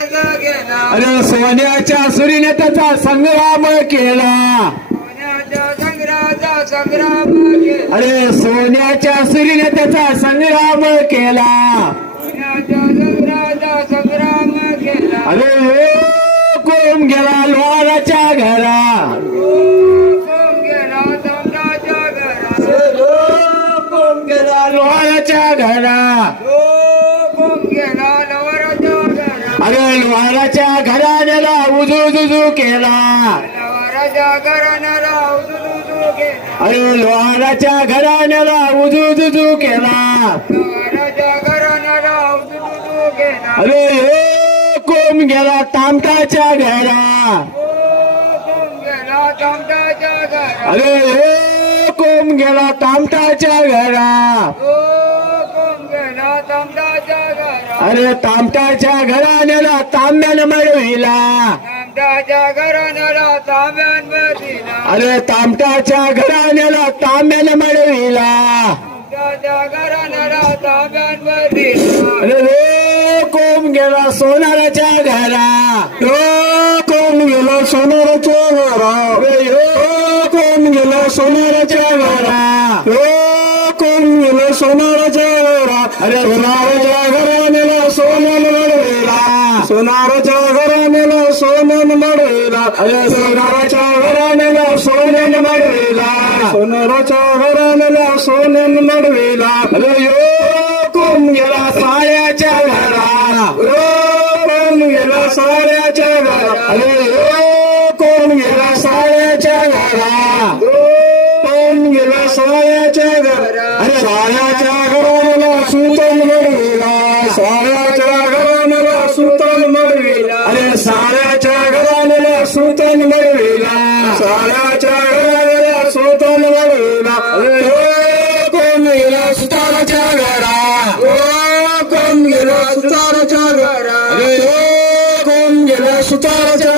अरे सोन्याच्या सुरीने त्याचा संग्राम केला. अरे सोन्याच्या सुरीने त्याचा संग्राम केला. अरे कोण गेला लोहाराच्या घरा. कोण गेला लोहाराच्या घरा. अरे लोहाराच्या घराण्याला उजू केला. अरे लोहाराच्या घराण्याला उजू केला. अरे कोण गेला तामटाच्या घरा. अरे कोण गेला तामटाच्या घरा. अरे तामटाच्या घराण्याला तांब्यानं मळविला. अरे तामटाच्या घराण्याला तांब्यानं मळविला. अरे कोण गेला सोनाराच्या घरा. कोण गेला सोनाराच्या घरा. कोण गेला सोनाराच्या घरा. कोण गेला सोनाराच्या घरा. अरे सोनाराच्या घराण्याला सोन्यानं मळविला. सोनाराच्या घराण्याला सोन्यानं मळविला. अरे सोनाराच्या घराण्याला सोन्यानं मळविला. सोनाराच्या घराण्याला सोन्यानं मळविला. अरे कोण गेला साड्याच्या घरा. कोण गेला साड्याच्या घरा. अरे कोण गेला साड्याच्या घरा. कोण गेला साड्याच्या घरा. अरे साड्याच्या घराला सुतन मळविला. साड्याच्या घराला सुतन मळविला. अरे साड्याच्या घराला सुतन मळविला. साड्याच्या घराला सुतन मळविला. अरे कोण गेला सुताराच्या घरा. कोण गेला सुताराच्या घरा. अरे कोण गेला सुताराच्या